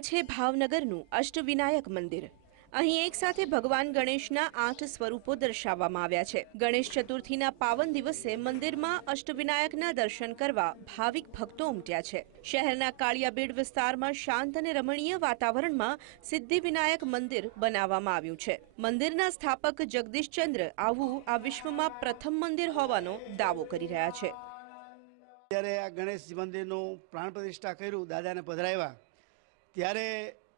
છે ભાવનગરનું અષ્ટવિનાયક મંદિર. અહીં એક સાથે ભગવાન ગણેશના આઠ સ્વરૂપો દર્શાવવામાં આવ્યા છે. ગણેશ ચતુર્થીના પાવન દિવસે મંદિરમાં અષ્ટવિનાયકના દર્શન કરવા ભાવિક ભક્તો ઉમટ્યા છે. શહેરના કાળિયાબેડ વિસ્તારમાં શાંત અને રમણીય વાતાવરણમાં સિદ્ધિવિનાયક મંદિર બનાવવામાં આવ્યું છે. મંદિરના સ્થાપક જગદીશચંદ્ર આવું આ વિશ્વમાં પ્રથમ મંદિર હોવાનો દાવો કરી રહ્યા છે. ત્યારે આ ગણેશ મંદિરનું પ્રાણ પ્રતિષ્ઠા કર્યું, દાદાને પધરાવ્યા. ત્યારે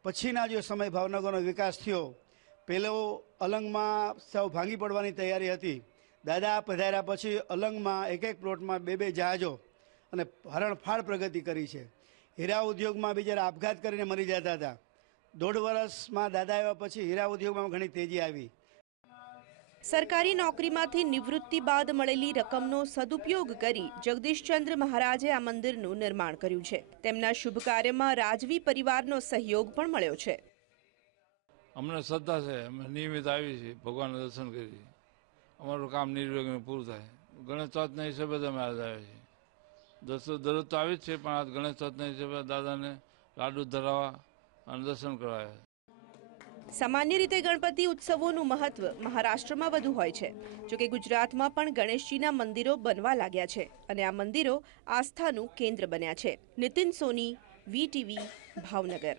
પછીના જે સમય ભાવનગરનો વિકાસ થયો, પેલો અલંગમાં સૌ ભાંગી પડવાની તૈયારી હતી. દાદા પધાર્યા પછી અલંગમાં એક એક પ્લોટમાં બે બે જહાજો અને હરણફાળ પ્રગતિ કરી છે. હીરા ઉદ્યોગમાં બિચારા આપઘાત કરીને મરી જતા હતા. દોઢ વર્ષમાં દાદા આવ્યા પછી હીરા ઉદ્યોગમાં ઘણી તેજી આવી. સરકારી નોકરીમાંથી નિવૃત્તિ બાદ મળેલી રકમનો સદુપયોગ કરી જગદીશચંદ્ર મહારાજે આ મંદિરનું નિર્માણ કર્યું છે. તેમના શુભ કાર્યમાં રાજવી પરિવારનો સહયોગ પણ મળ્યો છે. અમને શ્રદ્ધા છે. અમે નિયમિત આવી છીએ, ભગવાનના દર્શન કરી અમારું કામ નિર્વિઘ્ને પૂરું થાય. ગણેશ ચોથના હિસાબે જ અમે આજ આવ્યા છીએ. દરસો દરરોજ તો આવી જ છે, પણ આજ ગણેશ ચોથના હિસાબે દાદાને લાડુ ધરાવવા અને દર્શન કરાવ્યા સામાન્ય રીતે ગણપતિ ઉત્સવોનું મહત્વ મહારાષ્ટ્રમાં વધુ હોય છે. જોકે ગુજરાતમાં પણ ગણેશજીના મંદિરો બનવા લાગ્યા છે અને આ મંદિરો આસ્થાનું કેન્દ્ર બન્યા છે. નિતિન સોની વીટીવી ભાવનગર.